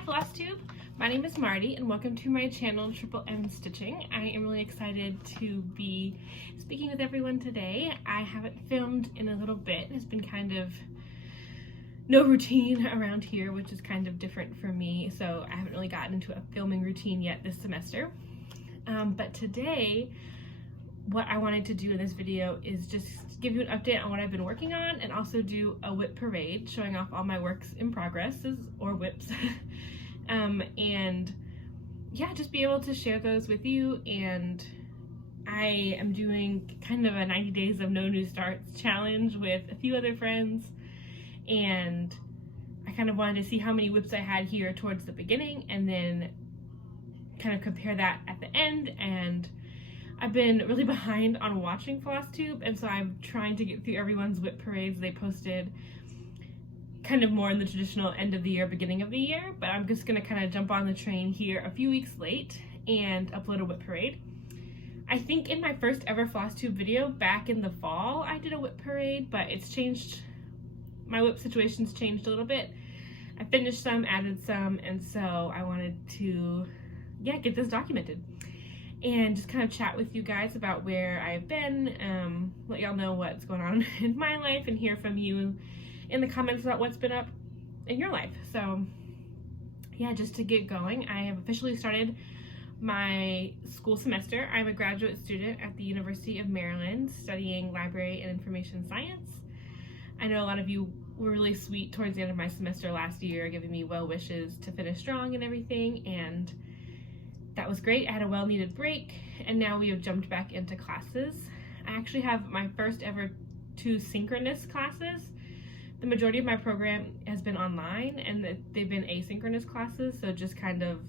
Hi Flosstube, my name is Marty and welcome to my channel Triple M Stitching. I am really excited to be speaking with everyone today. I haven't filmed in a little bit. It's been kind of no routine around here, which is kind of different for me, so I haven't really gotten into a filming routine yet this semester. But today, what I wanted to do in this video is just give you an update on what I've been working on and also do a WIP parade showing off all my works in progresses or WIPs. And yeah, just be able to share those with you. And I am doing kind of a 90 days of no new starts challenge with a few other friends, and I kind of wanted to see how many WIPs I had here towards the beginning and then kind of compare that at the end. And I've been really behind on watching Flosstube, and so I'm trying to get through everyone's WIP parades they posted kind of more in the traditional end of the year, beginning of the year, but I'm just gonna kind of jump on the train here a few weeks late and upload a WIP parade. I think in my first ever Flosstube video back in the fall, I did a WIP parade, but it's changed, my WIP situation's changed a little bit. I finished some, added some, and so I wanted to, yeah, get this documented and just kind of chat with you guys about where I've been, let y'all know what's going on in my life and hear from you in the comments about what's been up in your life. So yeah, just to get going, I have officially started my school semester. I'm a graduate student at the University of Maryland studying library and information science. I know a lot of you were really sweet towards the end of my semester last year, giving me well wishes to finish strong and everything, and that was great. I had a well-needed break, and now we have jumped back into classes. I actually have my first ever 2 synchronous classes. The majority of my program has been online, and they've been asynchronous classes, so just kind of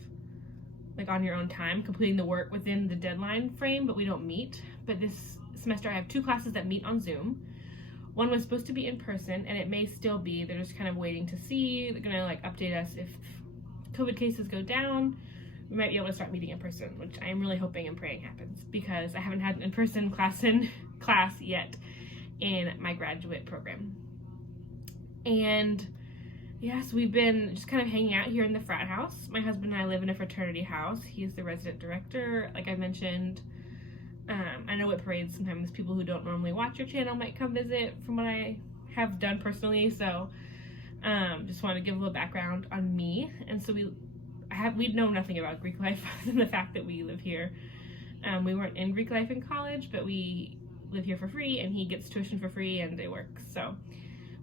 like on your own time, completing the work within the deadline frame, but we don't meet. But this semester I have 2 classes that meet on Zoom. One was supposed to be in person, and it may still be. They're just kind of waiting to see. They're gonna like update us if COVID cases go down. We might be able to start meeting in person, which I am really hoping and praying happens, because I haven't had an in-person class yet in my graduate program. And yes, we've been just kind of hanging out here in the frat house. My husband and I live in a fraternity house. He is the resident director, like I mentioned. I know WIP parades, sometimes people who don't normally watch your channel might come visit from what I have done personally, so just wanted to give a little background on me. And so we'd known nothing about Greek life other than the fact that we live here. We weren't in Greek life in college, but we live here for free, and he gets tuition for free and it works. So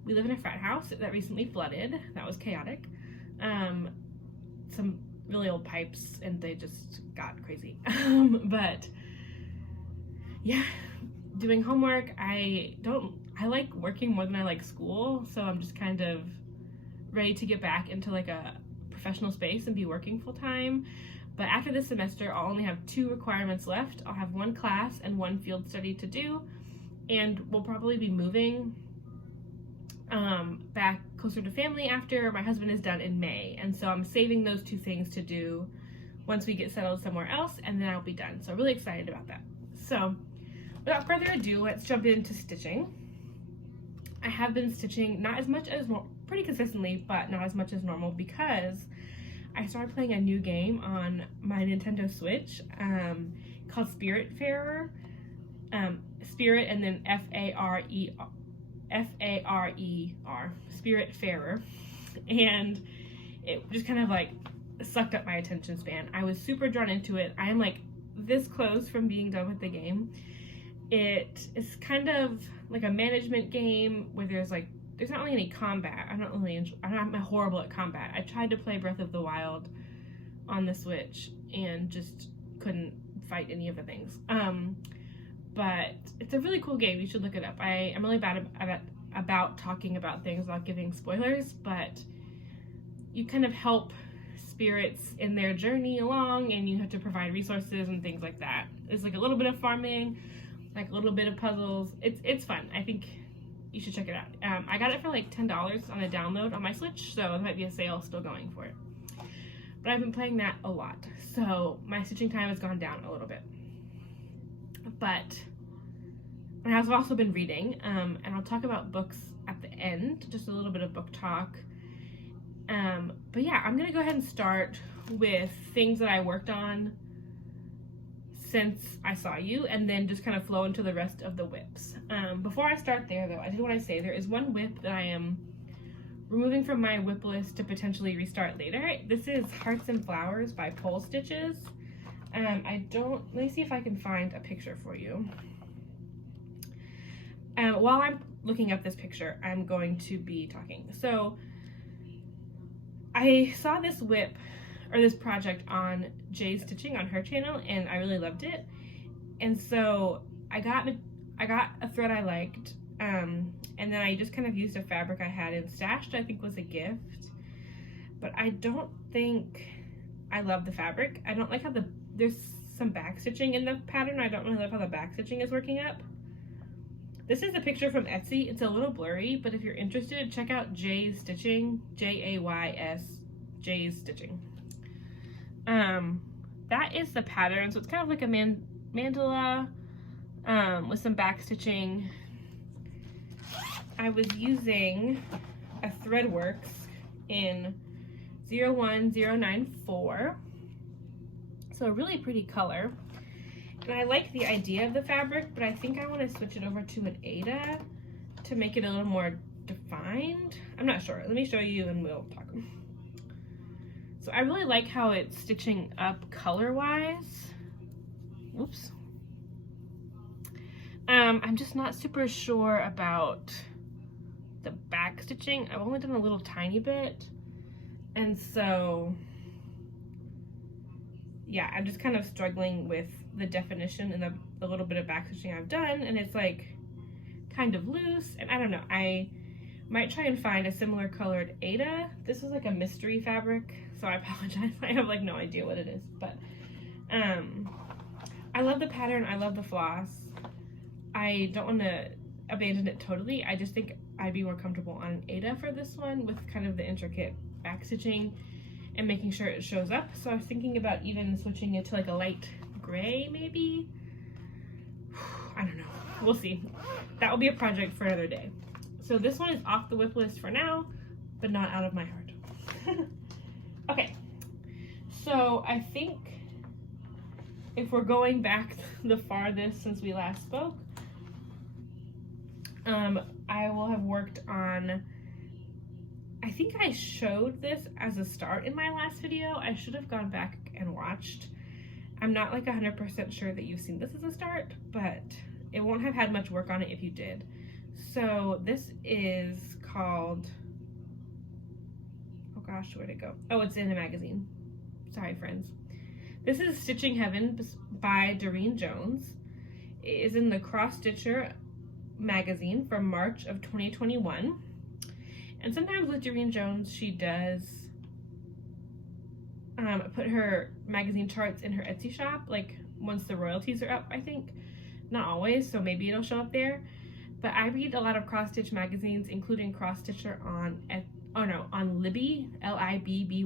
we live in a frat house that recently flooded. That was chaotic. Some really old pipes, and they just got crazy. But yeah, doing homework. I like working more than I like school, so I'm just kind of ready to get back into like a professional space and be working full-time. But after this semester, I'll only have 2 requirements left. I'll have 1 class and 1 field study to do, and we'll probably be moving back closer to family after my husband is done in May, and so I'm saving those 2 things to do once we get settled somewhere else, and then I'll be done. So I'm really excited about that. So without further ado, let's jump into stitching. I have been stitching not as much as pretty consistently, but not as much as normal, because I started playing a new game on my Nintendo Switch called Spiritfarer. Spirit and then F-A-R-E-R, Spiritfarer, and it just kind of like sucked up my attention span. I was super drawn into it. I am like this close from being done with the game. It is kind of like a management game where there's not really any combat. I'm horrible at combat. I tried to play Breath of the Wild on the Switch and just couldn't fight any of the things. But it's a really cool game. You should look it up. I am really bad about talking about things without giving spoilers, but you kind of help spirits in their journey along, and you have to provide resources and things like that. It's like a little bit of farming, like a little bit of puzzles. It's fun. I think you should check it out. I got it for like $10 on a download on my Switch, so there might be a sale still going for it. But I've been playing that a lot, so my stitching time has gone down a little bit. But I've also been reading, and I'll talk about books at the end, just a little bit of book talk. But yeah, I'm gonna go ahead and start with things that I worked on since I saw you, and then just kind of flow into the rest of the WIPs. Before I start there though, I did want to say there is one WIP that I am removing from my WIP list to potentially restart later. This is Hearts and Flowers by Pole Stitches. Let me see if I can find a picture for you. While I'm looking up this picture, I'm going to be talking. So I saw this WIP, or this project on Jay's Stitching on her channel, and I really loved it. And so I got a thread I liked, and then I just kind of used a fabric I had in stashed, I think was a gift. But I don't think I love the fabric. I don't like how there's some back stitching in the pattern. I don't really love how the back stitching is working up. This is a picture from Etsy. It's a little blurry, but if you're interested, check out Jay's Stitching, Jays, Jay's Stitching. That is the pattern. So it's kind of like a mandala with some back stitching. I was using a Threadworks in 01094. So a really pretty color. And I like the idea of the fabric, but I think I want to switch it over to an Aida to make it a little more defined. I'm not sure. Let me show you and we'll talk. So I really like how it's stitching up color-wise. Oops. I'm just not super sure about the back stitching. I've only done a little tiny bit. And so, yeah, I'm just kind of struggling with the definition and the little bit of back stitching I've done. And it's like kind of loose. And I don't know, I might try and find a similar colored Aida. This is like a mystery fabric, so I apologize. I have like no idea what it is, but I love the pattern. I love the floss. I don't want to abandon it totally. I just think I'd be more comfortable on an Aida for this one with kind of the intricate back stitching and making sure it shows up. So I was thinking about even switching it to like a light gray maybe. I don't know. We'll see. That will be a project for another day. So this one is off the WIP list for now, but not out of my heart. Okay, so I think if we're going back the farthest since we last spoke, I will have worked on, I think I showed this as a start in my last video. I should have gone back and watched. I'm not like 100% sure that you've seen this as a start, but it won't have had much work on it if you did. So this is called, oh gosh, where'd it go? Oh, it's in a magazine. Sorry, friends. This is Stitching Heaven by Doreen Jones. It is in the Cross Stitcher magazine from March of 2021. And sometimes with Doreen Jones, she does put her magazine charts in her Etsy shop, like once the royalties are up, I think. Not always, so maybe it'll show up there. But I read a lot of cross-stitch magazines, including Cross Stitcher on Libby, Libby.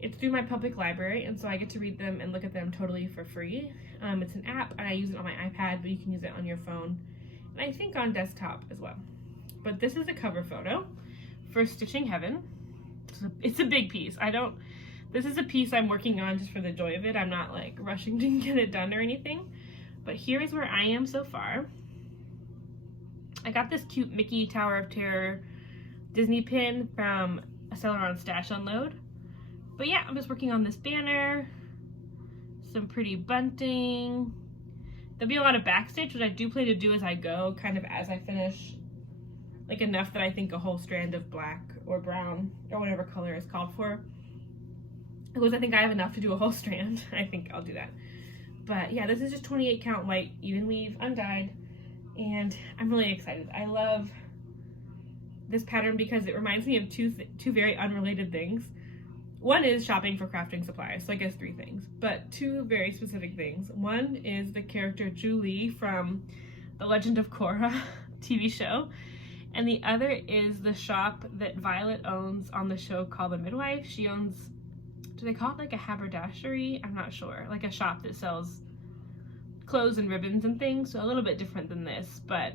It's through my public library, and so I get to read them and look at them totally for free. It's an app, and I use it on my iPad, but you can use it on your phone, and I think on desktop as well. But this is a cover photo for Stitching Heaven. It's a big piece. This is a piece I'm working on just for the joy of it. I'm not like rushing to get it done or anything. But here is where I am so far. I got this cute Mickey Tower of Terror Disney pin from a seller on Stash Unload. But yeah, I'm just working on this banner, some pretty bunting. There'll be a lot of backstitch, which I do plan to do as I go, kind of as I finish, like enough that I think a whole strand of black or brown or whatever color is called for. Because I think I have enough to do a whole strand. I think I'll do that. But yeah, this is just 28 count white even weave undyed. And I'm really excited. I love this pattern because it reminds me of two very unrelated things. One is shopping for crafting supplies, so I guess 3 things, but 2 very specific things. One is the character Julie from the Legend of Korra TV show, and the other is the shop that Violet owns on the show called The Midwife. She owns, do they call it like a haberdashery? I'm not sure, like a shop that sells clothes and ribbons and things, so a little bit different than this, but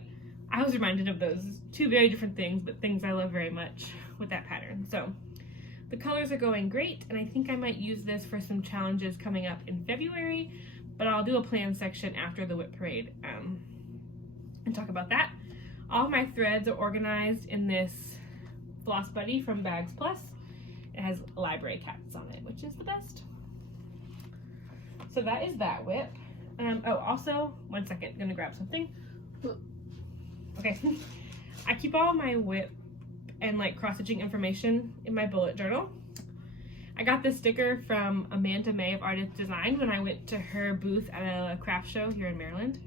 I was reminded of those 2 very different things, but things I love very much with that pattern. So The colors are going great, and I think I might use this for some challenges coming up in February, but I'll do a plan section after the WIP parade and talk about that. All my threads are organized in this Floss Buddy from Bags Plus. It has library cats on it, which is the best. So that is that WIP. Oh, also, one second, gonna grab something. Okay, I keep all my WIP and like cross-stitching information in my bullet journal. I got this sticker from Amanda May of Artist Design when I went to her booth at a craft show here in Maryland.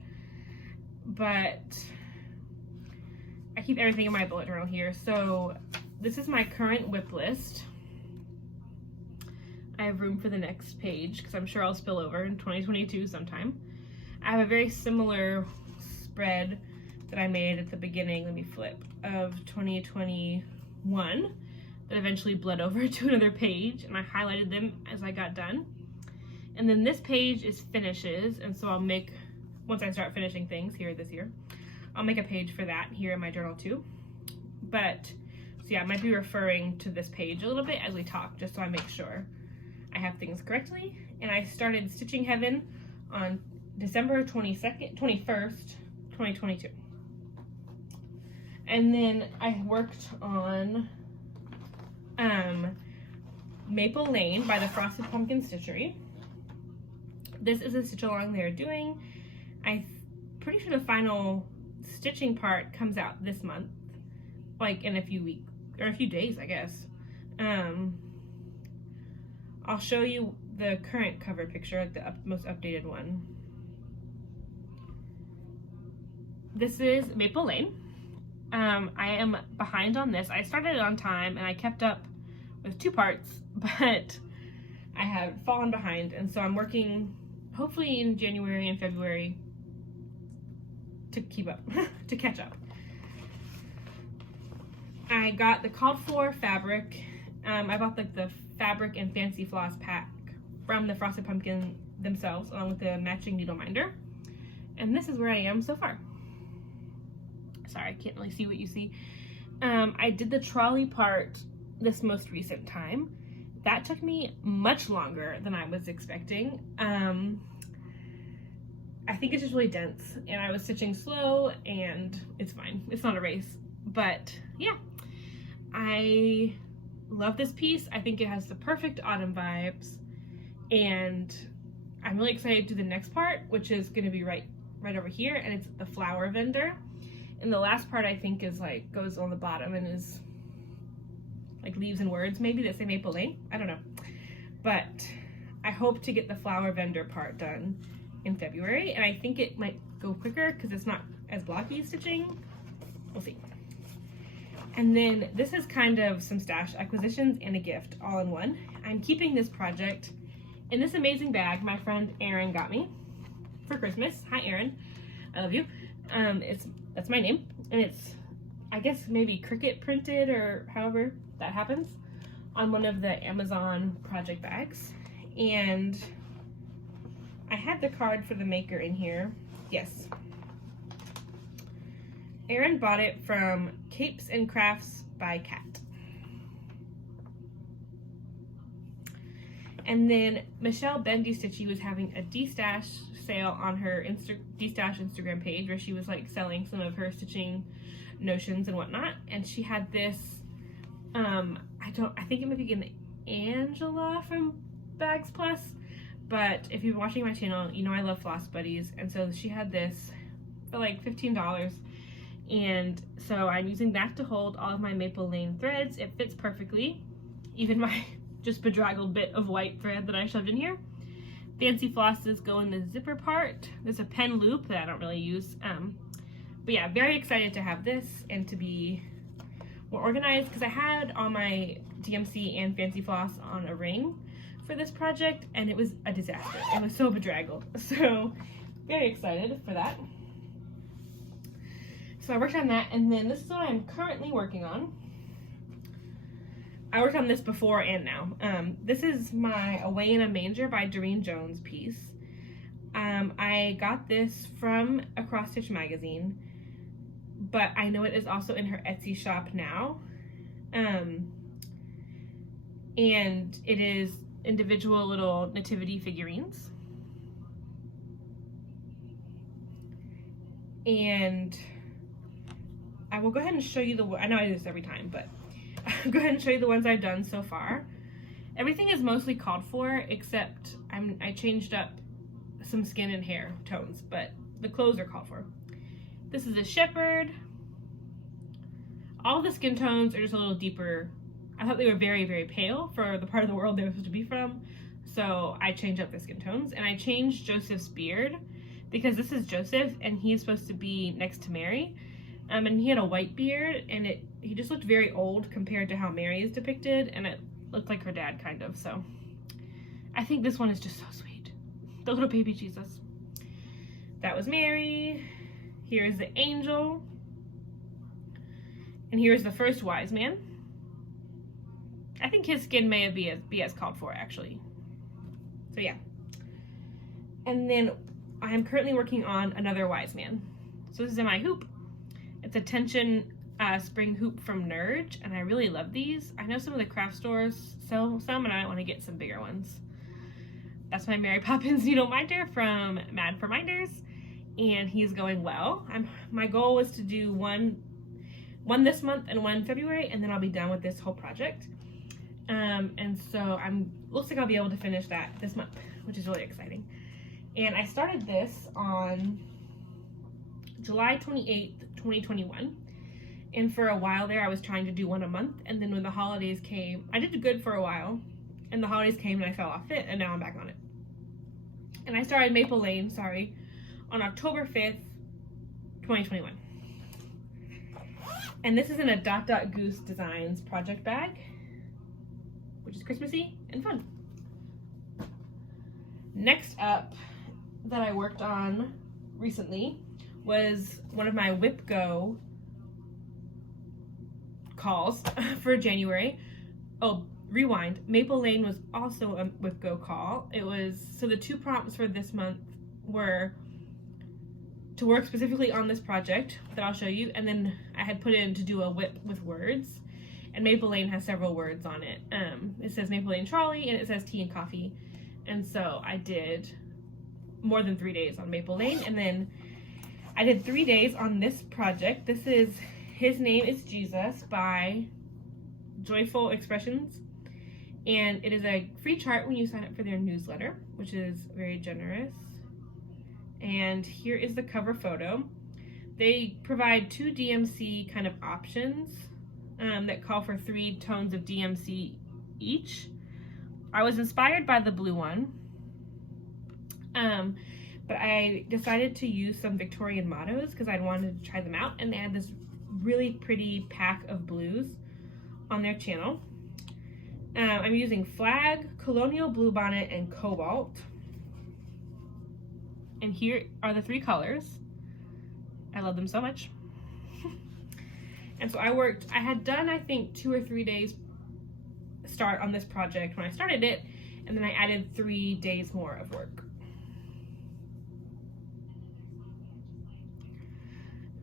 But I keep everything in my bullet journal here. So this is my current WIP list. I have room for the next page because I'm sure I'll spill over in 2022 sometime. I have a very similar spread that I made at the beginning, let me flip, of 2021 that eventually bled over to another page, and I highlighted them as I got done. And then this page is finishes, and so I'll make, once I start finishing things here this year, I'll make a page for that here in my journal too. But, so yeah, I might be referring to this page a little bit as we talk, just so I make sure I have things correctly. And I started Stitching Heaven on December 21st, 2022. And then I worked on Maple Lane by the Frosted Pumpkin Stitchery. This is a stitch along they're doing. I'm pretty sure the final stitching part comes out this month, like in a few weeks, or a few days, I guess. I'll show you the current cover picture, like the most updated one. This is Maple Lane. I am behind on this. I started it on time and I kept up with 2 parts, but I have fallen behind, and so I'm working hopefully in January and February to keep up, to catch up. I got the called for fabric. I bought like the fabric and fancy floss pack from the Frosted Pumpkin themselves, along with the matching needle minder. And this is where I am so far. Sorry, I can't really see what you see. I did the trolley part this most recent time. That took me much longer than I was expecting. I think it's just really dense, and I was stitching slow, and it's fine. It's not a race. But yeah, I love this piece. I think it has the perfect autumn vibes, and I'm really excited to do the next part, which is going to be right over here, and it's the flower vendor. And the last part I think is like goes on the bottom and is like leaves and words maybe that say Maple Lane. I don't know. But I hope to get the flower vendor part done in February, and I think it might go quicker because it's not as blocky stitching. We'll see. And then this is kind of some stash acquisitions and a gift all in one. I'm keeping this project in this amazing bag my friend Erin got me for Christmas. Hi Erin, I love you. That's my name, and it's, I guess, maybe Cricut printed or however that happens on one of the Amazon project bags. And I had the card for the maker in here. Yes. Erin bought it from Capes and Crafts by Kat. And then Michelle Bendy Stitchy was having a D-Stash sale on her D-Stash Instagram page where she was like selling some of her stitching notions and whatnot. And she had this, I think it might be an Angela from Bags Plus, but if you're watching my channel, you know I love Floss Buddies. And so she had this for like $15. And so I'm using that to hold all of my Maple Lane threads. It fits perfectly. Even my just bedraggled bit of white thread that I shoved in here. Fancy flosses go in the zipper part. There's a pen loop that I don't really use. But yeah, very excited to have this and to be more organized because I had all my DMC and Fancy Floss on a ring for this project and it was a disaster. It was so bedraggled. So very excited for that. So I worked on that, and then this is what I'm currently working on. I worked on this before and now. This is my Away in a Manger by Doreen Jones piece. I got this from a Cross Stitch magazine, but I know it is also in her Etsy shop now. and it is individual little nativity figurines. And I will go ahead and show you I know I do this every time, but I'll go ahead and show you the ones I've done so far. Everything is mostly called for, except I changed up some skin and hair tones, but the clothes are called for. This is a shepherd. All the skin tones are just a little deeper. I thought they were very, very pale for the part of the world they were supposed to be from, so I changed up the skin tones, and I changed Joseph's beard because this is Joseph, and he's supposed to be next to Mary, and he had a white beard, and he just looked very old compared to how Mary is depicted, and it looked like her dad, kind of, so I think this one is just so sweet. The little baby Jesus. That was Mary. Here's the angel. And here's the first wise man. I think his skin may be as called for, actually. So yeah. And then I am currently working on another wise man. So this is in my hoop. It's a tension spring hoop from Nerge, and I really love these. I know some of the craft stores sell some, and I want to get some bigger ones. That's my Mary Poppins needle minder from Mad for Minders, and he's going well. My goal was to do one this month and one in February, and then I'll be done with this whole project. And so looks like I'll be able to finish that this month, which is really exciting. And I started this on July 28th, 2021. And for a while there, I was trying to do one a month. And then when the holidays came, I did good for a while. And the holidays came and I fell off it. And now I'm back on it. And I started Maple Lane, on October 5th, 2021. And this is in a Dot Dot Goose Designs project bag, which is Christmassy and fun. Next up that I worked on recently was one of my WIP Go calls for January. Oh, rewind. Maple Lane was also a WIP Go call. So the two prompts for this month were to work specifically on this project that I'll show you, and then I had put in to do a WIP with words, and Maple Lane has several words on it. It says Maple Lane Trolley, and it says tea and coffee, and so I did more than 3 days on Maple Lane, and then I did 3 days on this project. This is His Name is Jesus by Joyful Expressions, and it is a free chart when you sign up for their newsletter, which is very generous. And here is the cover photo. They provide 2 DMC kind of options that call for 3 tones of DMC each. I was inspired by the blue one, but I decided to use some Victorian mottos because I wanted to try them out, and they had this really pretty pack of blues on their channel. I'm using Flag, Colonial Bluebonnet, and Cobalt. And here are the 3 colors. I love them so much. And so I had done, I think, 2 or 3 days start on this project when I started it, and then I added 3 days more of work.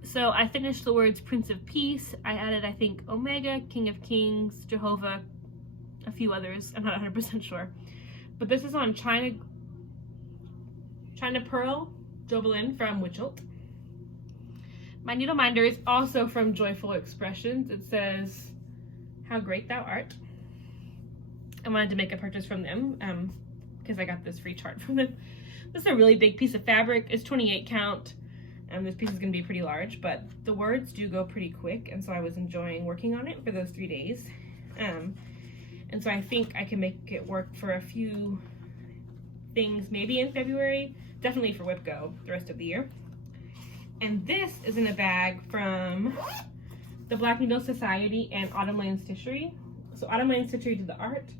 So I finished the words Prince of Peace. I added, I think, Omega, King of Kings, Jehovah, a few others. I'm not 100% sure. But this is on China Pearl Jobelin from Witchelt. My needle minder is also from Joyful Expressions. It says, How Great Thou Art. I wanted to make a purchase from them because I got this free chart from them. This is a really big piece of fabric. It's 28 count. This piece is going to be pretty large, but the words do go pretty quick, and so I was enjoying working on it for those 3 days. And so I think I can make it work for a few things, maybe in February, definitely for WIP Go the rest of the year. And this is in a bag from the Black Needle Society and Autumn Lane Stitchery. So Autumn Lane Stitchery did the art,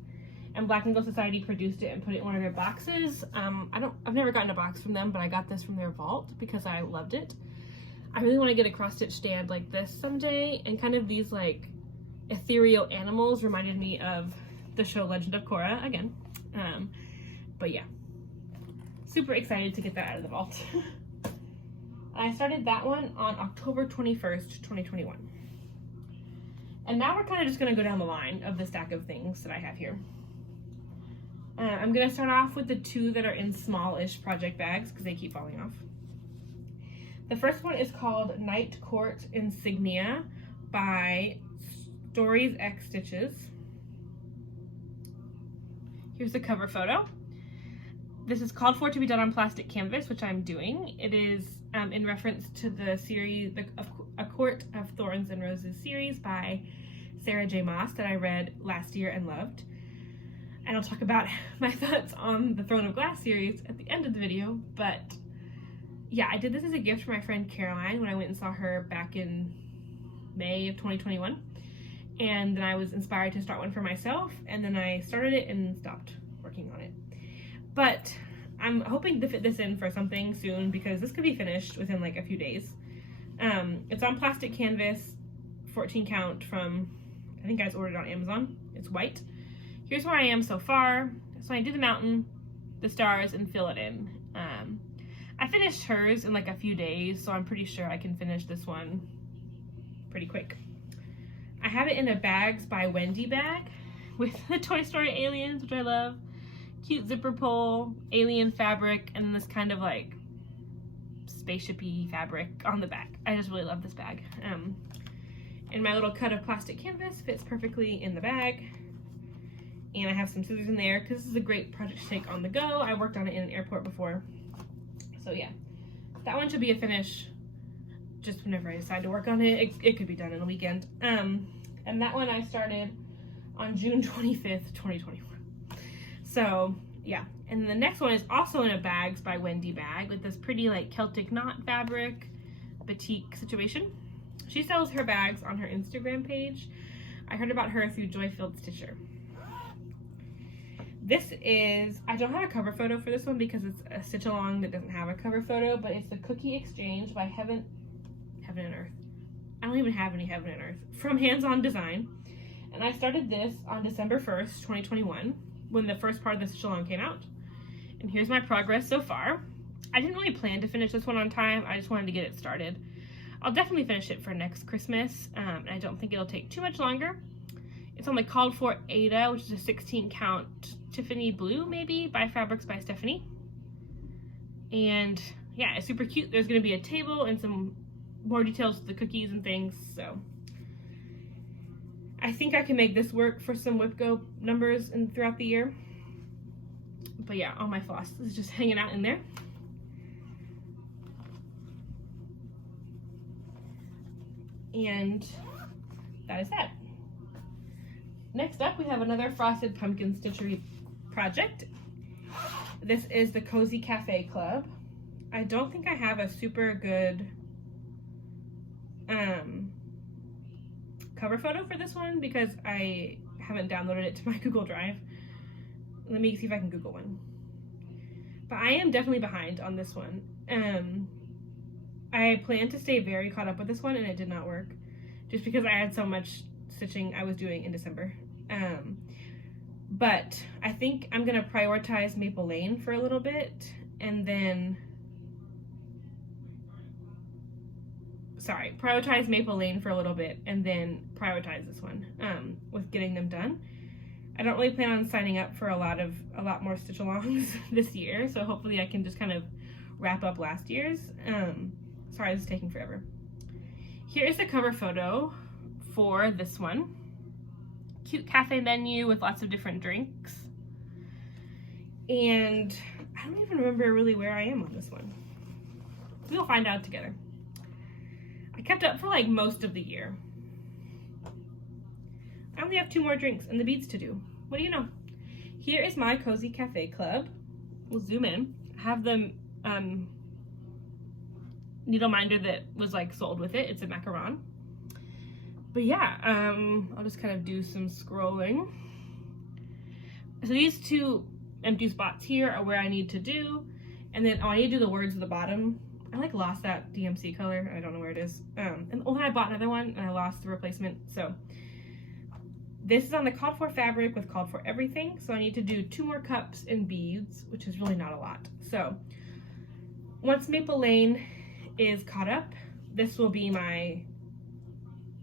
and Black Needle Society produced it and put it in one of their boxes. I've never gotten a box from them, but I got this from their vault because I loved it. I really want to get a cross stitch stand like this someday, and kind of these like ethereal animals reminded me of the show Legend of Korra again. But yeah, super excited to get that out of the vault. I started that one on October 21st, 2021. And now we're kind of just going to go down the line of the stack of things that I have here. I'm going to start off with the two that are in smallish project bags because they keep falling off. The first one is called Night Court Insignia by Stories X Stitches. Here's the cover photo. This is called for to be done on plastic canvas, which I'm doing. It is in reference to the series, A Court of Thorns and Roses series by Sarah J. Maas that I read last year and loved. And I'll talk about my thoughts on the Throne of Glass series at the end of the video, but yeah, I did this as a gift for my friend Caroline when I went and saw her back in May of 2021. And then I was inspired to start one for myself, and then I started it and stopped working on it. But I'm hoping to fit this in for something soon because this could be finished within like a few days. It's on plastic canvas, 14 count from, I think I just ordered it on Amazon. It's white. Here's where I am so far. So I do the mountain, the stars, and fill it in. I finished hers in like a few days, so I'm pretty sure I can finish this one pretty quick. I have it in a Bags by Wendy bag with the Toy Story aliens, which I love. Cute zipper pull, alien fabric, and this kind of like spaceshipy fabric on the back. I just really love this bag. And my little cut of plastic canvas fits perfectly in the bag. And I have some scissors in there because this is a great project to take on the go. I worked on it in an airport before. So yeah, that one should be a finish just whenever I decide to work on it. It could be done in a weekend. And that one I started on June 25th, 2021. So yeah, and the next one is also in a Bags by Wendy bag with this pretty like Celtic knot fabric, batik situation. She sells her bags on her Instagram page. I heard about her through Joyfield Stitcher. This is, I don't have a cover photo for this one because it's a stitch along that doesn't have a cover photo, but it's the Cookie Exchange by Heaven and Earth. I don't even have any Heaven and Earth. From Hands On Design. And I started this on December 1st, 2021, when the first part of the stitch along came out. And here's my progress so far. I didn't really plan to finish this one on time. I just wanted to get it started. I'll definitely finish it for next Christmas. And I don't think it'll take too much longer. It's on the Called For Ada, which is a 16 count Tiffany blue, maybe, by Fabrics by Stephanie. And yeah, it's super cute. There's going to be a table and some more details to the cookies and things, so I think I can make this work for some WIP Go numbers throughout the year. But yeah, all my floss is just hanging out in there. And that is that. Next up, we have another Frosted Pumpkin Stitchery project. This is the Cozy Cafe Club. I don't think I have a super good cover photo for this one because I haven't downloaded it to my Google Drive. Let me see if I can Google one. But I am definitely behind on this one. I planned to stay very caught up with this one and it did not work just because I had so much stitching I was doing in December. But I think I'm gonna prioritize Maple Lane for a little bit and then prioritize Maple Lane for a little bit and then prioritize this one with getting them done. I don't really plan on signing up for a lot more stitch alongs this year, so hopefully I can just kind of wrap up last year's. Sorry, this is taking forever. Here is the cover photo for this one. Cute cafe menu with lots of different drinks. And I don't even remember really where I am on this one. We'll find out together. I kept up for like most of the year. I only have 2 more drinks and the beads to do. What do you know? Here is my Cozy Cafe Club. We'll zoom in. I have the needle minder that was like sold with it. It's a macaron. But yeah, I'll just kind of do some scrolling. So these 2 empty spots here are where I need to do. And then I need to do the words at the bottom. I like lost that DMC color. I don't know where it is. And then I bought another one and I lost the replacement. So this is on the Called For fabric with Called For everything. So I need to do 2 more cups and beads, which is really not a lot. So once Maple Lane is caught up, this will be my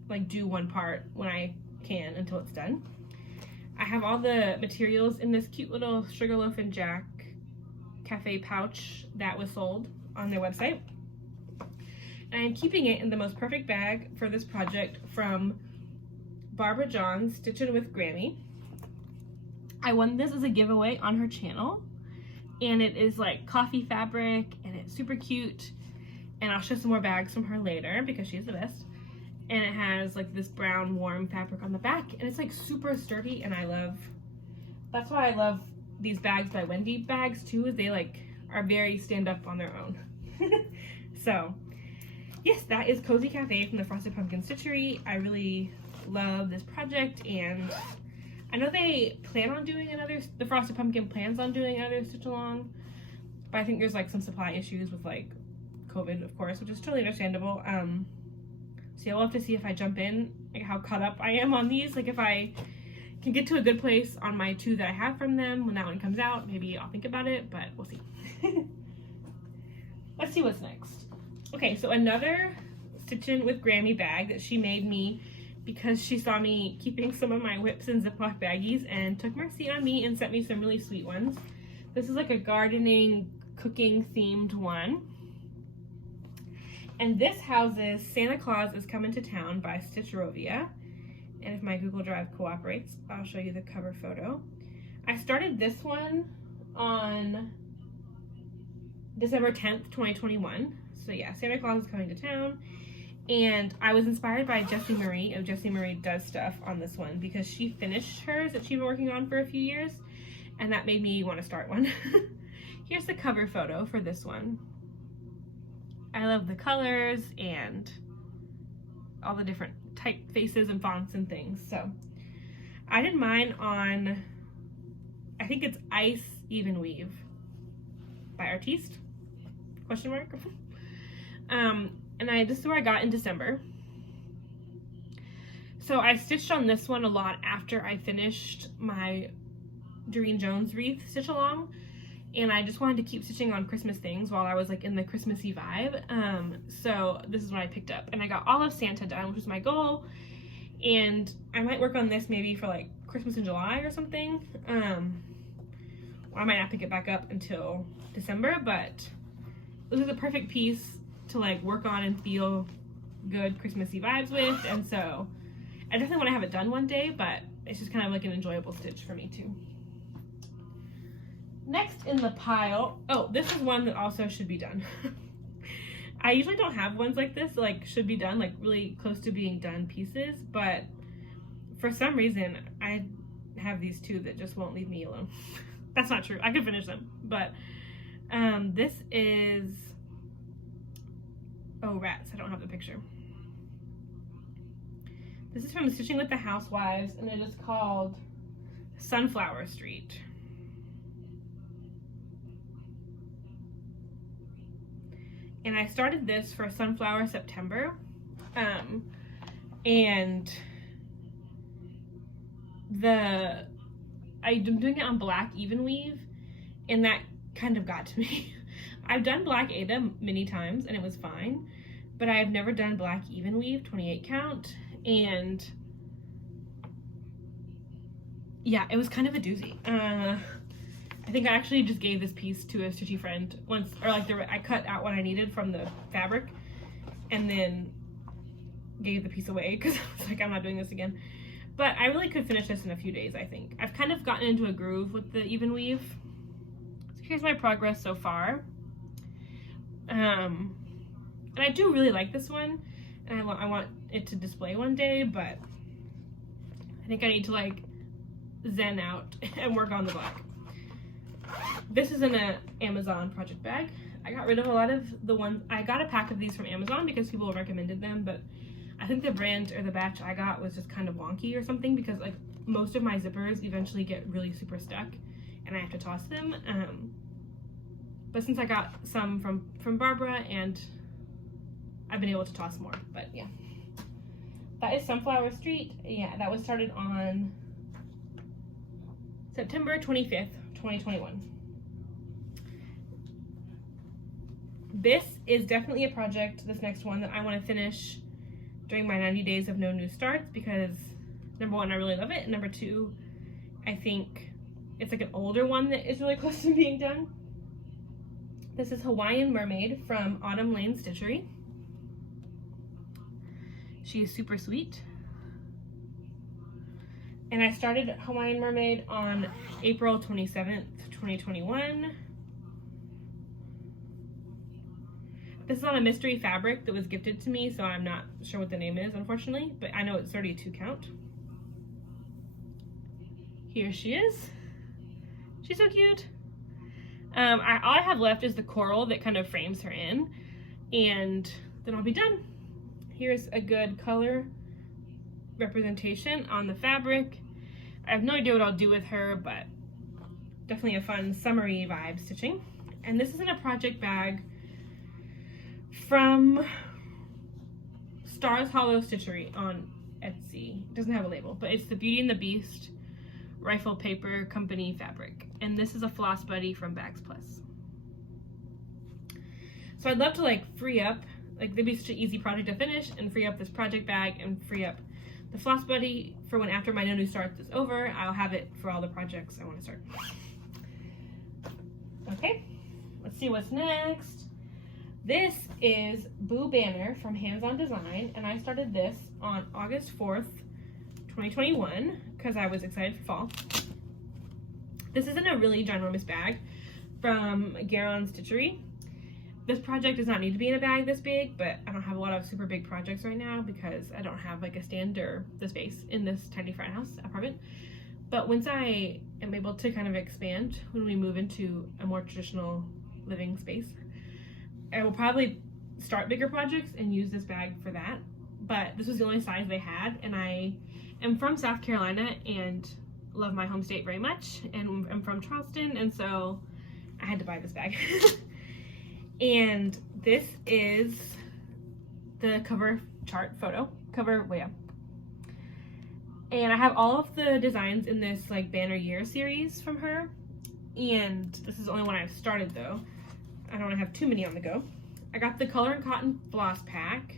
like do one part when I can until it's done. I have all the materials in this cute little Sugarloaf and Jack cafe pouch that was sold on their website. And I'm keeping it in the most perfect bag for this project from Barbara John's Stitchin' with Grammy. I won this as a giveaway on her channel, and it is like coffee fabric and it's super cute, and I'll show some more bags from her later because she's the best. And it has like this brown warm fabric on the back, and it's like super sturdy, and that's why I love these bags by Wendy bags too, is they like are very stand up on their own. So yes, that is Cozy Cafe from the Frosted Pumpkin Stitchery. I really love this project, and I know they plan on doing the Frosted Pumpkin plans on doing another stitch along, but I think there's like some supply issues with like COVID, of course, which is totally understandable. So yeah, we'll have to see if I jump in, like how caught up I am on these. Like if I can get to a good place on my 2 that I have from them when that one comes out, maybe I'll think about it, but we'll see. Let's see what's next. Okay, so another Stitchin' with Grammy bag that she made me because she saw me keeping some of my WIPs in Ziploc baggies and took mercy on me and sent me some really sweet ones. This is like a gardening, cooking themed one. And this houses Santa Claus is Coming to Town by Stitcherovia. And if my Google Drive cooperates, I'll show you the cover photo. I started this one on December 10th, 2021. So yeah, Santa Claus is Coming to Town. And I was inspired by Jessie Marie of Jessie Marie Does Stuff on this one because she finished hers that she'd been working on for a few years, and that made me want to start one. Here's the cover photo for this one. I love the colors and all the different typefaces and fonts and things. So I did mine on, I think it's Ice Even Weave by Artiste, question mark. And this is where I got in December. So I stitched on this one a lot after I finished my Doreen Jones wreath stitch along, and I just wanted to keep stitching on Christmas things while I was like in the Christmassy vibe. So this is what I picked up, and I got all of Santa done, which was my goal, and I might work on this maybe for like Christmas in July or something. I might not pick it back up until December, but this is a perfect piece to like work on and feel good Christmassy vibes with, and so I definitely want to have it done one day, but it's just kind of like an enjoyable stitch for me too. Next in the pile, oh, this is one that also should be done. I usually don't have ones like this, like should be done, like really close to being done pieces, but for some reason I have these two that just won't leave me alone. That's not true, I could finish them, but this is, oh rats, I don't have the picture. This is from Stitching with the Housewives, and it is called Sunflower Street. And I started this for Sunflower September, and I'm doing it on black even weave, and that kind of got to me. I've done black Ada many times and it was fine, but I have never done black even weave 28 count, and yeah, it was kind of a doozy. I think I actually just gave this piece to a stitchy friend once, or like I cut out what I needed from the fabric and then gave the piece away because I was like, I'm not doing this again. But I really could finish this in a few days, I think. I've kind of gotten into a groove with the even weave. So here's my progress so far. And I do really like this one, and I want it to display one day, but I think I need to like zen out and work on the black. This is in an Amazon project bag. I got rid of a lot of the ones. I got a pack of these from Amazon because people recommended them, but I think the brand or the batch I got was just kind of wonky or something, because like most of my zippers eventually get really super stuck and I have to toss them. But since I got some from Barbara, and I've been able to toss more, but yeah. That is Sunflower Street. Yeah, that was started on September 25th, 2021. This is definitely a project, this next one, that I want to finish during my 90 days of no new starts because number one, I really love it, and number two, I think it's like an older one that is really close to being done. This is Hawaiian Mermaid from Autumn Lane Stitchery. She is super sweet. And I started Hawaiian Mermaid on April 27th, 2021. This is on a mystery fabric that was gifted to me, so I'm not sure what the name is, unfortunately, but I know it's 32 count. Here she is. She's so cute. All I have left is the coral that kind of frames her in, and then I'll be done. Here's a good color representation on the fabric. I have no idea what I'll do with her, but definitely a fun summery vibe stitching. And this is in a project bag from Stars Hollow Stitchery on Etsy. It doesn't have a label, but it's the Beauty and the Beast Rifle Paper Company fabric. And this is a Floss Buddy from Bags Plus. So I'd love to like free up, like it'd be such an easy project to finish and free up this project bag and free up the Floss Buddy for when after my no new starts is over, I'll have it for all the projects I want to start. Okay, let's see what's next. This is Boo Banner from Hands On Design, and I started this on August 4th, 2021, because I was excited for fall. This is in a really ginormous bag from Garon Stitchery. This project does not need to be in a bag this big, but I don't have a lot of super big projects right now because I don't have like a stand or the space in this tiny front house apartment. But once I am able to kind of expand, when we move into a more traditional living space, I will probably start bigger projects and use this bag for that. But this was the only size they had, and I am from South Carolina and love my home state very much, and I'm from Charleston, and so I had to buy this bag. And this is the cover chart photo, and I have all of the designs in this like banner year series from her, and this is the only one I've started though. I don't want to have too many on the go. I got the Color and Cotton floss pack,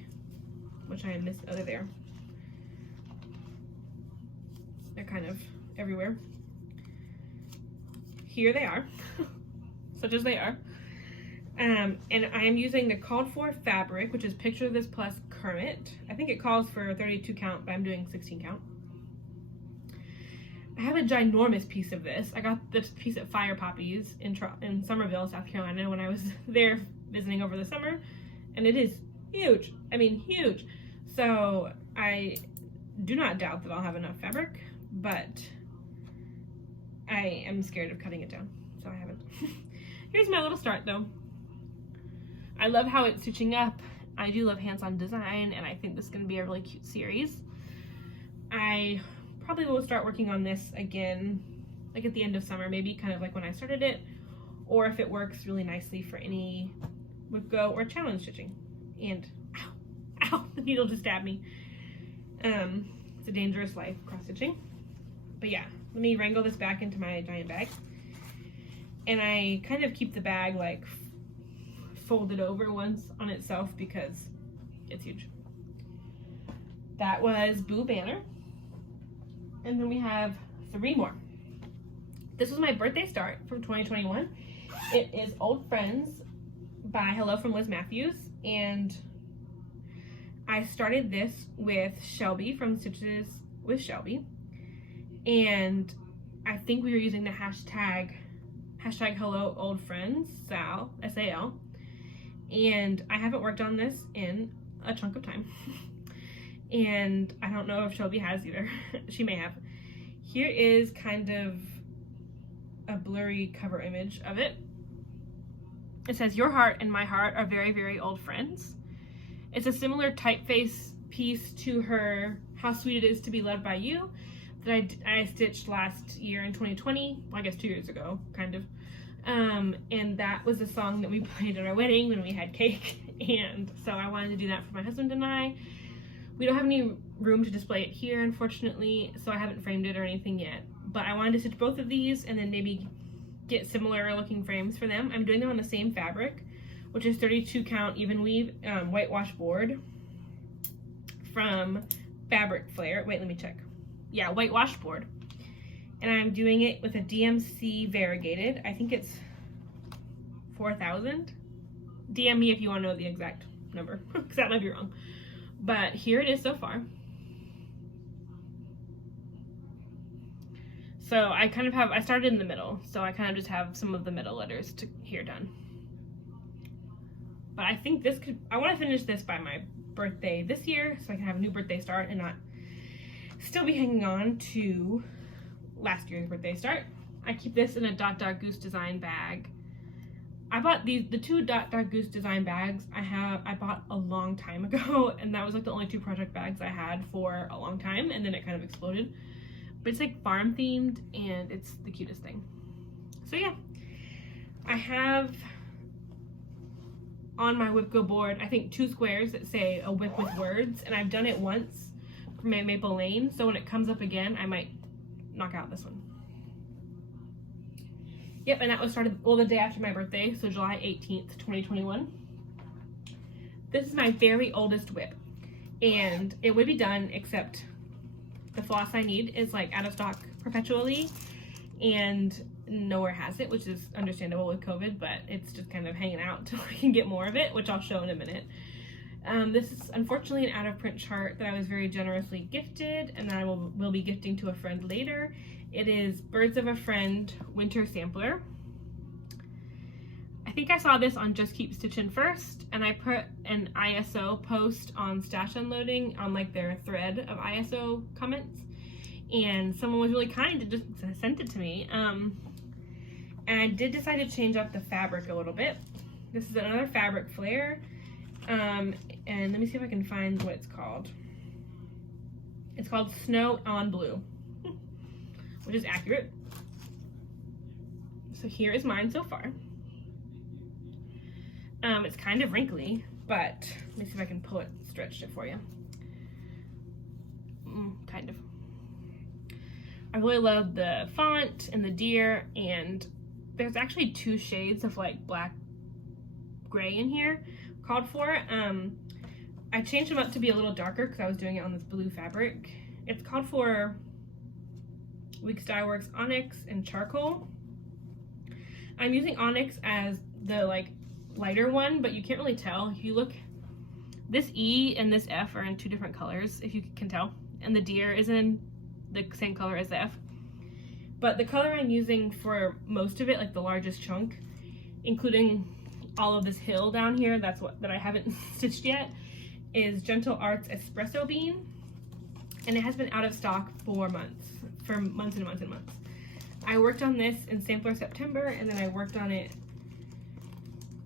which I missed. Oh, they're there. They're kind of everywhere. Here they are, such as they are. And I am using the called for fabric, which is Picture This Plus Kermit. I think it calls for 32 count, but I'm doing 16 count. I have a ginormous piece of this. I got this piece at Fire Poppies in Somerville, South Carolina, when I was there visiting over the summer, and it is huge. I mean, huge. So I do not doubt that I'll have enough fabric, but I am scared of cutting it down, so I haven't. Here's my little start though. I love how it's stitching up. I do love hands-on design, and I think this is going to be a really cute series. I probably will start working on this again, like at the end of summer, maybe kind of like when I started it, or if it works really nicely for any WIP Go or challenge stitching. And ow, the needle just stabbed me. It's a dangerous life, cross stitching. But yeah, let me wrangle this back into my giant bag. And I kind of keep the bag like folded over once on itself because it's huge. That was Boo Banner. And then we have 3 more. This was my birthday start from 2021. It is Old Friends by Hello from Liz Matthews, and I started this with Shelby from Stitches with Shelby, and I think we were using the hashtag Hello Old Friends, Sal, S-A-L, and I haven't worked on this in a chunk of time. And I don't know if Shelby has either. She may have. Here is kind of a blurry cover image of it. It says, "Your heart and my heart are very, very old friends." It's a similar typeface piece to her How Sweet It Is to Be Loved by You that I stitched last year in 2020, well, I guess 2 years ago, kind of. And that was a song that we played at our wedding when we had cake. And so I wanted to do that for my husband and I. We don't have any room to display it here, unfortunately, so I haven't framed it or anything yet. But I wanted to stitch both of these and then maybe get similar looking frames for them. I'm doing them on the same fabric, which is 32 count even weave whitewash board from Fabric Flare. Wait, let me check. Yeah, white washboard. And I'm doing it with a DMC variegated. I think it's 4,000. DM me if you want to know the exact number, because that might be wrong. But here it is so far. So I kind of have, I started in the middle, so I kind of just have some of the middle letters to here done. But I think this could, I want to finish this by my birthday this year, so I can have a new birthday start and not still be hanging on to last year's birthday start. I keep this in a Dot Dot Goose design bag. I bought the two Dot Dot Goose design bags I bought a long time ago, and that was like the only two project bags I had for a long time, and then it kind of exploded. But it's like farm themed, and it's the cutest thing. So yeah, I have on my WIP Go board, I think 2 squares that say a WIP with words, and I've done it once for my Maple Lane, so when it comes up again, I might knock out this one. Yep, and that was started, well, the day after my birthday, so July 18th, 2021. This is my very oldest WIP, and it would be done, except the floss I need is like out of stock perpetually, and nowhere has it, which is understandable with COVID, but it's just kind of hanging out until I can get more of it, which I'll show in a minute. This is unfortunately an out of print chart that I was very generously gifted, and that I will be gifting to a friend later. It is Birds of a Friend Winter Sampler. I think I saw this on Just Keep Stitchin' first, and I put an ISO post on Stash Unloading on like their thread of ISO comments, and someone was really kind and just sent it to me. And I did decide to change up the fabric a little bit. This is another Fabric Flare, and let me see if I can find what it's called. It's called Snow on Blue, which is accurate. So here is mine so far. It's kind of wrinkly, but let me see if I can pull it, stretch it for you. Kind of. I really love the font and the deer, and there's actually 2 shades of like black gray in here called for. I changed them up to be a little darker because I was doing it on this blue fabric. It's called for Weeks Dye Works Onyx and Charcoal. I'm using Onyx as the like lighter one, but you can't really tell. If you look, this E and this F are in 2 different colors, if you can tell, and the deer is in the same color as the F. But the color I'm using for most of it, like the largest chunk, including all of this hill down here, that I haven't stitched yet, is Gentle Arts Espresso Bean, and it has been out of stock for months and months and months. I worked on this in Sampler September, and then I worked on it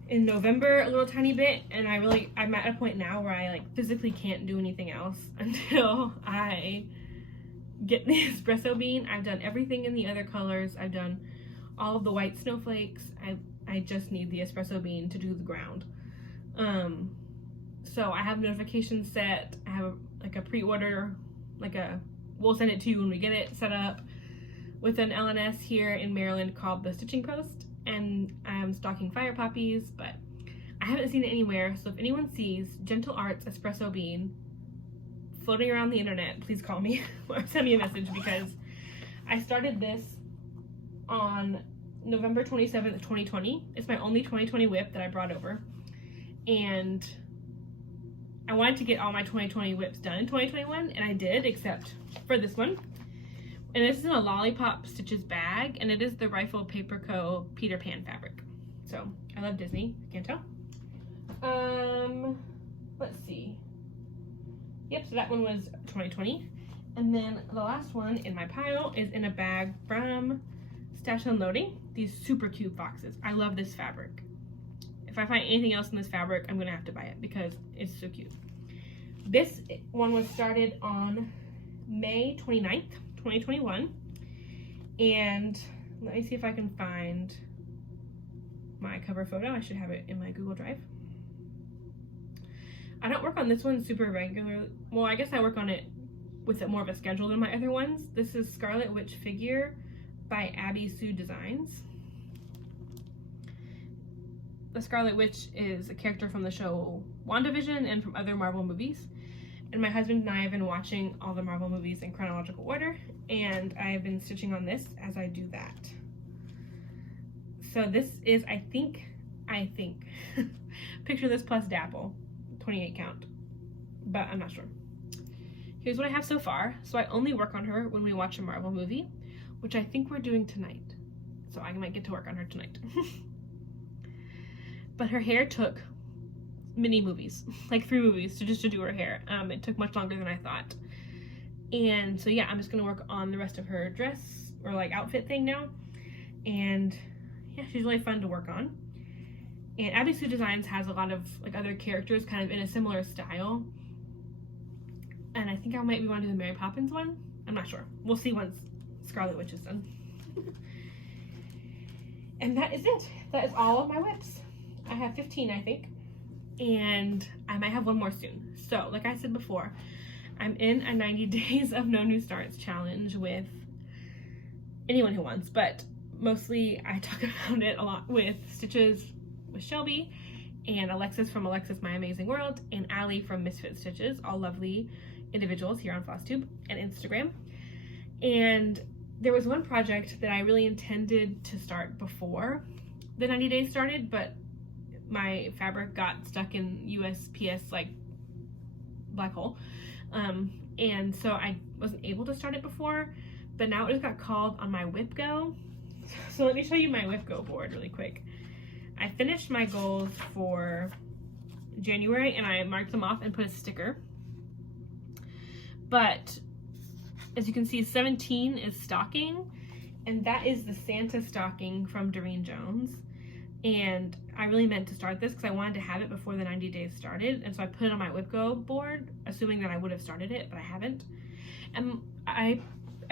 in November a little tiny bit, and I'm at a point now where I like physically can't do anything else until I get the espresso bean. I've done everything in the other colors. I've done all of the white snowflakes. I just need the espresso bean to do the ground. So I have notifications set. I have like a pre-order, we'll send it to you when we get it set up, with an LNS here in Maryland called the Stitching Post, and I'm stocking fire poppies, but I haven't seen it anywhere. So if anyone sees Gentle Arts Espresso Bean floating around the internet, please call me or send me a message, because I started this on November 27th, 2020. It's my only 2020 WIP that I brought over, and I wanted to get all my 2020 WIPs done in 2021, and I did, except for this one. And this is in a Lollipop Stitches bag, and it is the Rifle Paper Co. Peter Pan fabric. So I love Disney, can't tell. Let's see. Yep, so that one was 2020. And then the last one in my pile is in a bag from Stash Unloading. These super cute boxes. I love this fabric. If I find anything else in this fabric, I'm gonna have to buy it because it's so cute. This one was started on May 29th, 2021. And let me see if I can find my cover photo. I should have it in my Google Drive. I don't work on this one super regularly. Well, I guess I work on it with more of a schedule than my other ones. This is Scarlet Witch figure by Abby Sue Designs. The Scarlet Witch is a character from the show WandaVision and from other Marvel movies. And my husband and I have been watching all the Marvel movies in chronological order, and I have been stitching on this as I do that. So this is, I think, picture this plus Dapple, 28 count, but I'm not sure. Here's what I have so far. So I only work on her when we watch a Marvel movie, which I think we're doing tonight. So I might get to work on her tonight. But her hair took many movies, like 3 movies to do her hair. It took much longer than I thought. And so yeah, I'm just gonna work on the rest of her dress or like outfit thing now. And yeah, she's really fun to work on. And Abby Sue Designs has a lot of like other characters kind of in a similar style. And I think I might want to do the Mary Poppins one. I'm not sure. We'll see once Scarlet Witch is done. And that is it. That is all of my WIPs. I have 15, I think. And I might have one more soon. So, like I said before, I'm in a 90 days of no new starts challenge with anyone who wants, but mostly I talk about it a lot with Stitches with Shelby and Alexis from Alexis My Amazing World and Allie from Misfit Stitches, all lovely individuals here on Flosstube and Instagram. And there was one project that I really intended to start before the 90 days started, but my fabric got stuck in USPS like black hole. And so I wasn't able to start it before, but now it just got called on my WIP Go. So let me show you my WIP Go board really quick. I finished my goals for January and I marked them off and put a sticker. But as you can see, 17 is stocking, and that is the Santa stocking from Doreen Jones. And I really meant to start this because I wanted to have it before the 90 days started, and so I put it on my WIP Go board, assuming that I would have started it, but I haven't. And I'm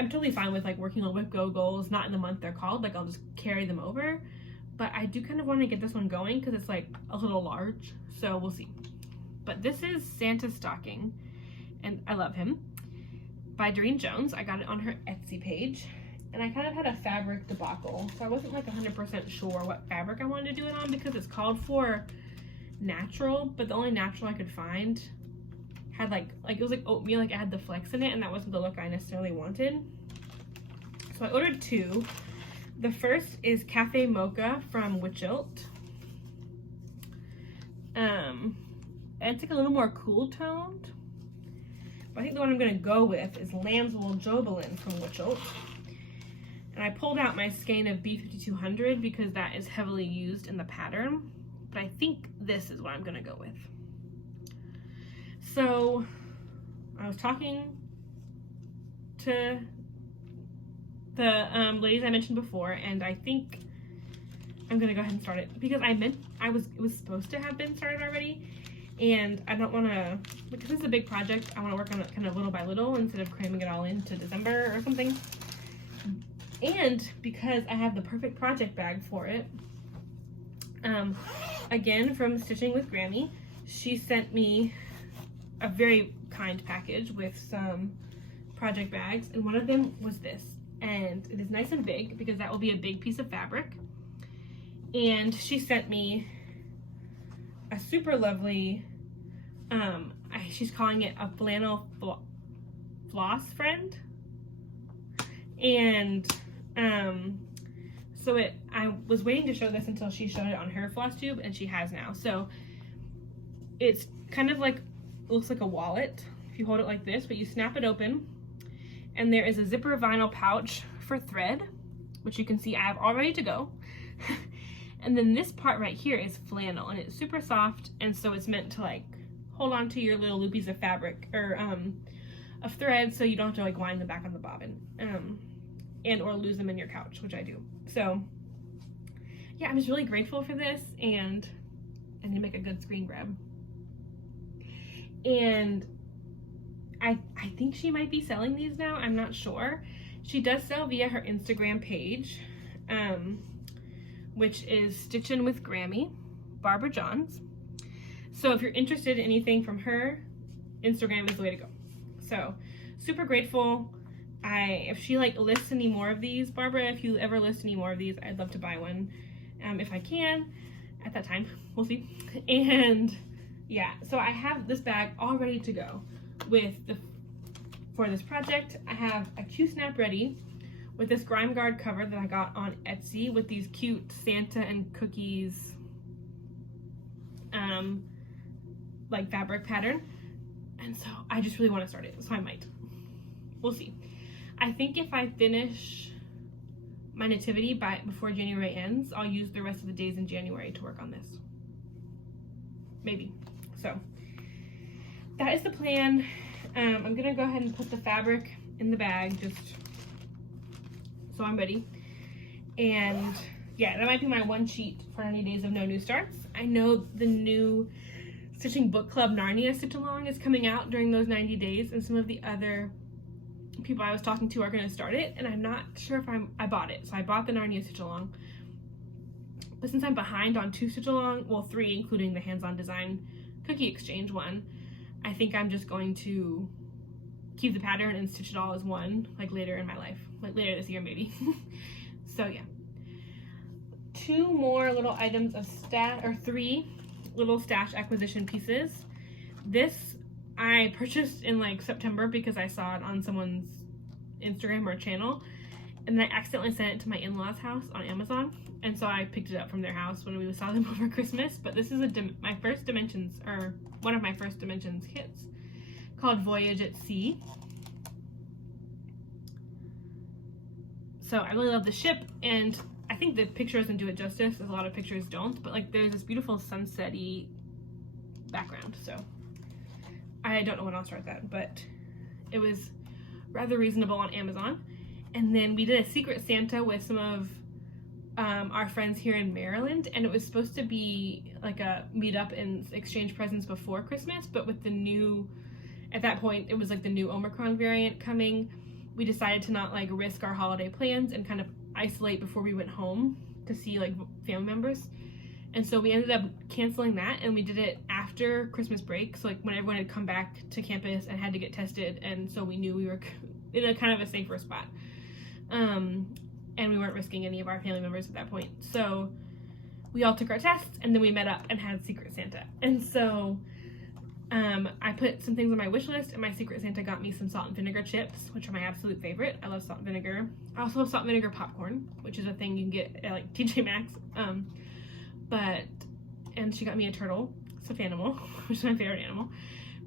totally fine with like working on WIP Go goals, not in the month they're called, like I'll just carry them over. But I do kind of want to get this one going because it's like a little large, so we'll see. But this is Santa stocking, and I love him, by Doreen Jones. I got it on her Etsy page. And I kind of had a fabric debacle, so I wasn't like 100% sure what fabric I wanted to do it on because it's called for natural, but the only natural I could find had like it was like oatmeal, like it had the flex in it, and that wasn't the look I necessarily wanted. So I ordered 2. The first is Cafe Mocha from Witchilt. And it's like a little more cool toned. But I think the one I'm gonna go with is Lambswool Jobelin from Witchilt. And I pulled out my skein of B5200 because that is heavily used in the pattern, but I think this is what I'm gonna go with. So I was talking to the ladies I mentioned before, and I think I'm gonna go ahead and start it because it was supposed to have been started already, and I don't want to, because it's a big project, I want to work on it kind of little by little instead of cramming it all into December or something. And because I have the perfect project bag for it, again from Stitching with Grammy, she sent me a very kind package with some project bags, and one of them was this, and it is nice and big because that will be a big piece of fabric. And she sent me a super lovely, she's calling it a flannel floss friend, and so I was waiting to show this until she showed it on her Flosstube, and she has now. So it's kind of like, looks like a wallet if you hold it like this, but you snap it open, and there is a zipper vinyl pouch for thread, which you can see I have all ready to go. And then this part right here is flannel, and it's super soft, and so it's meant to like hold on to your little loopies of fabric or of thread, so you don't have to like wind them back on the bobbin and or lose them in your couch, which I do. So yeah, I'm just really grateful for this, and I need to make a good screen grab. And I think she might be selling these now, I'm not sure. She does sell via her Instagram page, which is Stitchin' with Grammy, Barbara Johns. So if you're interested in anything from her, Instagram is the way to go. So super grateful. If she like lists any more of these, Barbara, if you ever list any more of these, I'd love to buy one if I can at that time. We'll see. And yeah, so I have this bag all ready to go for this project, I have a Q-snap ready with this Grime Guard cover that I got on Etsy with these cute Santa and cookies like fabric pattern. And so I just really want to start it, so I might. We'll see. I think if I finish my nativity before January ends, I'll use the rest of the days in January to work on this. Maybe. So that is the plan. I'm gonna go ahead and put the fabric in the bag just so I'm ready. And yeah, that might be my one cheat for 90 days of no new starts. I know the new Stitching Book Club Narnia Stitch Along is coming out during those 90 days, and some of the other people I was talking to are going to start it, and I'm not sure if I bought it. So I bought the Narnia Stitch Along, but since I'm behind on 2 Stitch Along, well 3 including the hands-on design cookie exchange one, I think I'm just going to keep the pattern and stitch it all as one, like later in my life, like later this year maybe. So yeah, 2 more little items of 3 little stash acquisition pieces. This I purchased in like September because I saw it on someone's Instagram or channel, and then I accidentally sent it to my in-laws house on Amazon, and so I picked it up from their house when we saw them over Christmas. But this is my first Dimensions, or one of my first Dimensions kits, called Voyage at Sea. So I really love the ship, and I think the picture doesn't do it justice, as a lot of pictures don't, but like there's this beautiful sunset-y background. So I don't know when I'll start that, but it was rather reasonable on Amazon. And then we did a Secret Santa with some of our friends here in Maryland, and it was supposed to be like a meet up and exchange presents before Christmas, but with the new, at that point it was like the new Omicron variant coming, we decided to not like risk our holiday plans and kind of isolate before we went home to see like family members. And so we ended up canceling that, and we did it after Christmas break, so like when everyone had come back to campus and had to get tested, and so we knew we were in a kind of a safer spot, and we weren't risking any of our family members at that point. So we all took our tests, and then we met up and had Secret Santa. And so I put some things on my wish list, and my Secret Santa got me some salt and vinegar chips, which are my absolute favorite. I love salt and vinegar. I also love salt and vinegar popcorn, which is a thing you can get at like TJ Maxx. And she got me a turtle, stuffed animal, which is my favorite animal.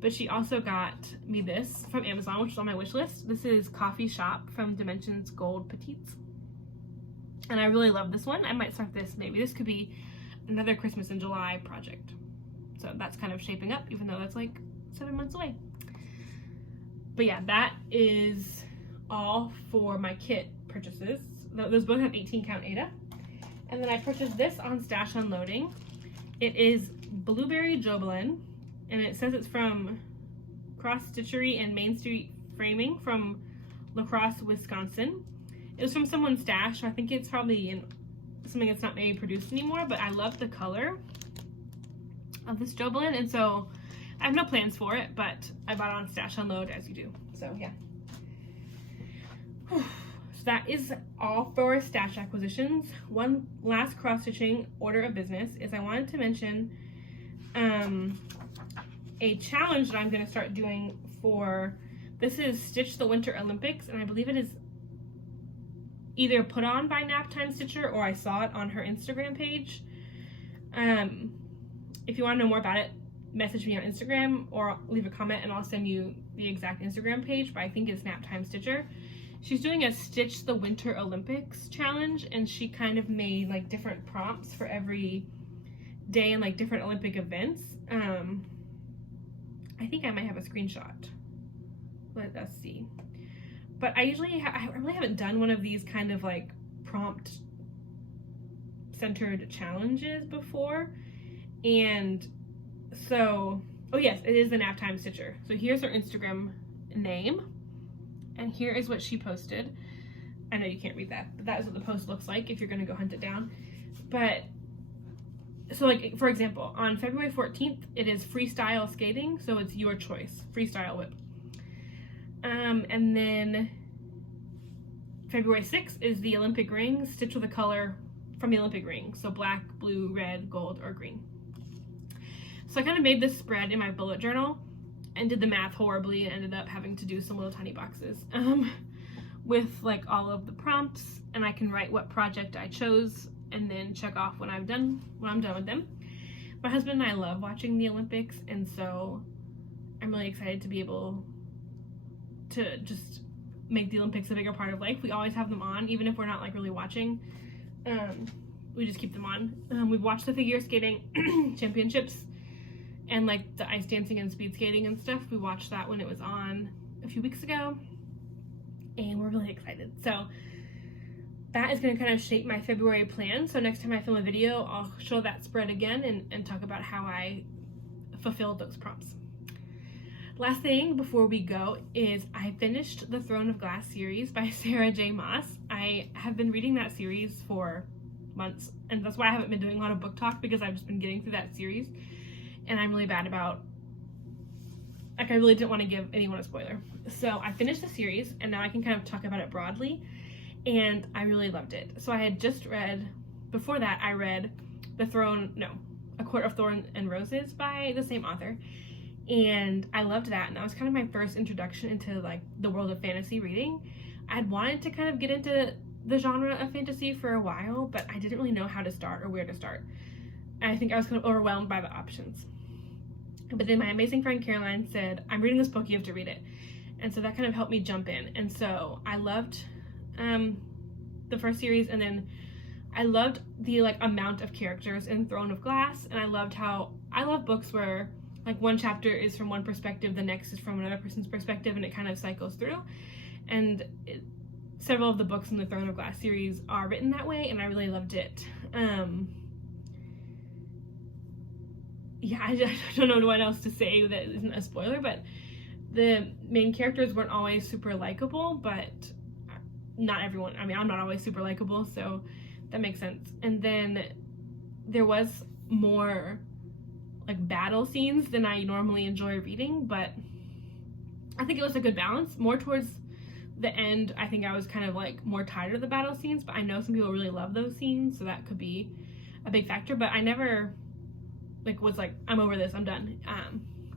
But she also got me this from Amazon, which is on my wish list. This is Coffee Shop from Dimensions Gold Petites. And I really love this one. I might start this maybe. This could be another Christmas in July project. So that's kind of shaping up, even though that's like 7 months away. But yeah, that is all for my kit purchases. Those both have 18 count Ada. And then I purchased this on Stash Unloading. It is Blueberry Jobelin, and it says it's from Cross Stitchery and Main Street Framing from La Crosse, Wisconsin. It was from someone's stash, so I think it's probably something that's not maybe produced anymore, but I love the color of this Jobelin, and so I have no plans for it, but I bought it on Stash Unload, as you do. So yeah. So that is all for stash acquisitions. One last cross-stitching order of business is I wanted to mention a challenge that I'm going to start doing for, this is Stitch the Winter Olympics, and I believe it is either put on by Naptime Stitcher or I saw it on her Instagram page. If you want to know more about it, message me on Instagram or leave a comment and I'll send you the exact Instagram page, but I think it's Naptime Stitcher. She's doing a Stitch the Winter Olympics challenge, and she kind of made like different prompts for every day and like different Olympic events. I think I might have a screenshot. Let us see. But I really haven't done one of these kind of like prompt centered challenges before. And so, oh yes, it is the Naptime Stitcher. So here's her Instagram name. And here is what she posted. I know you can't read that, but that is what the post looks like if you're going to go hunt it down. But, so like, for example, on February 14th, it is freestyle skating, so it's your choice, freestyle whip. And then February 6th is the Olympic ring, stitch with a color from the Olympic ring, so black, blue, red, gold, or green. So I kind of made this spread in my bullet journal, and did the math horribly and ended up having to do some little tiny boxes with like all of the prompts, and I can write what project I chose and then check off when I'm done with them. My husband and I love watching the Olympics, and so I'm really excited to be able to just make the Olympics a bigger part of life. We always have them on, even if we're not like really watching. We just keep them on. We've watched the figure skating championships and like the ice dancing and speed skating and stuff. We watched that when it was on a few weeks ago, and we're really excited. So that is going to kind of shape my February plan. So next time I film a video, I'll show that spread again and talk about how I fulfilled those prompts. Last thing before we go is I finished the Throne of Glass series by Sarah J. Maas. I have been reading that series for months, and that's why I haven't been doing a lot of book talk, because I've just been getting through that series, and I'm really bad about, like, I really didn't want to give anyone a spoiler. So I finished the series, and now I can kind of talk about it broadly, and I really loved it. So I had just read, before that, I read A Court of Thorns and Roses by the same author, and I loved that, and that was kind of my first introduction into like the world of fantasy reading. I'd wanted to kind of get into the genre of fantasy for a while, but I didn't really know how to start or where to start. I think I was kind of overwhelmed by the options. But then my amazing friend Caroline said, I'm reading this book, you have to read it. And so that kind of helped me jump in. And so I loved the first series, and then I loved the like amount of characters in Throne of Glass, and I loved how I love books where like one chapter is from one perspective, the next is from another person's perspective, and it kind of cycles through. And several of the books in the Throne of Glass series are written that way, and I really loved it. Yeah, I don't know what else to say that isn't a spoiler, but the main characters weren't always super likable, but not everyone. I mean, I'm not always super likable, so that makes sense. And then there was more like battle scenes than I normally enjoy reading, but I think it was a good balance. More towards the end, I think I was kind of like more tired of the battle scenes, but I know some people really love those scenes, so that could be a big factor. But I never like was like, I'm over this, I'm done,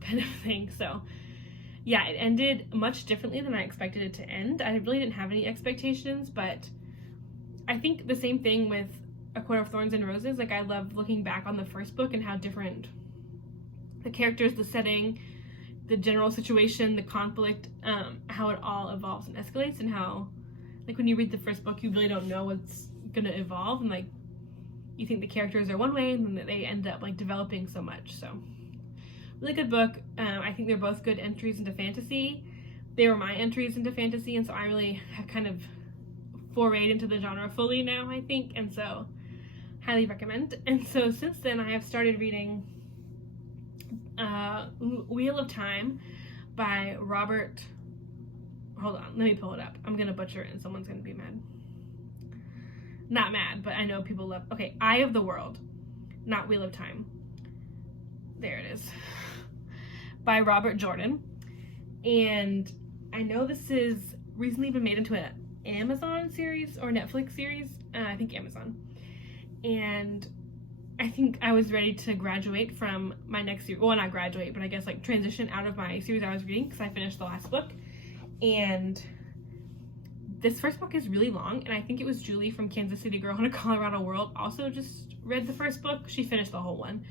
kind of thing. So yeah, it ended much differently than I expected it to end. I really didn't have any expectations, but I think the same thing with A Court of Thorns and Roses. Like, I love looking back on the first book and how different the characters, the setting, the general situation, the conflict, how it all evolves and escalates, and how, like, when you read the first book, you really don't know what's gonna evolve, and like you think the characters are one way, and then they end up like developing so much. So really good book. I think they're both good entries into fantasy. They were my entries into fantasy, and so I really have kind of forayed into the genre fully now, I think, and so highly recommend. And so since then I have started reading Wheel of Time by Robert, hold on, let me pull it up. I'm gonna butcher it and someone's gonna be mad. Not mad, but I know people love, okay, Eye of the World, not Wheel of Time. There it is. By Robert Jordan. And I know this is recently been made into an Amazon series or Netflix series, I think Amazon. And I think I was ready to graduate from my next series, well, not graduate, but I guess like transition out of my series I was reading, because I finished the last book. And this first book is really long, and I think it was Julie from Kansas City Girl in a Colorado World also just read the first book. She finished the whole one,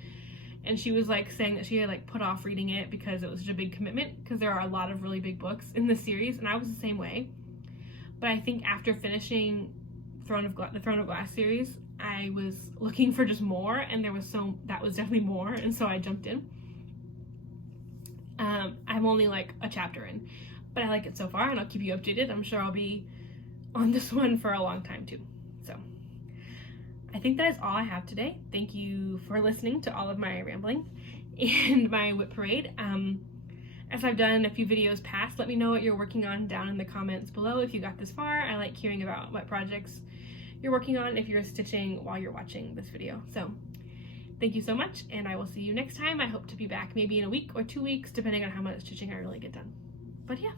and she was like saying that she had like put off reading it because it was such a big commitment, because there are a lot of really big books in this series, and I was the same way. But I think after finishing the Throne of Glass series, I was looking for just more, and that was definitely more, and so I jumped in. I'm only like a chapter in, but I like it so far, and I'll keep you updated. I'm sure I'll be on this one for a long time too. So I think that is all I have today. Thank you for listening to all of my rambling and my WIP parade. As I've done in a few videos past, let me know what you're working on down in the comments below if you got this far. I like hearing about what projects you're working on if you're stitching while you're watching this video. So thank you so much, and I will see you next time. I hope to be back maybe in a week or 2 weeks, depending on how much stitching I really get done. But yeah.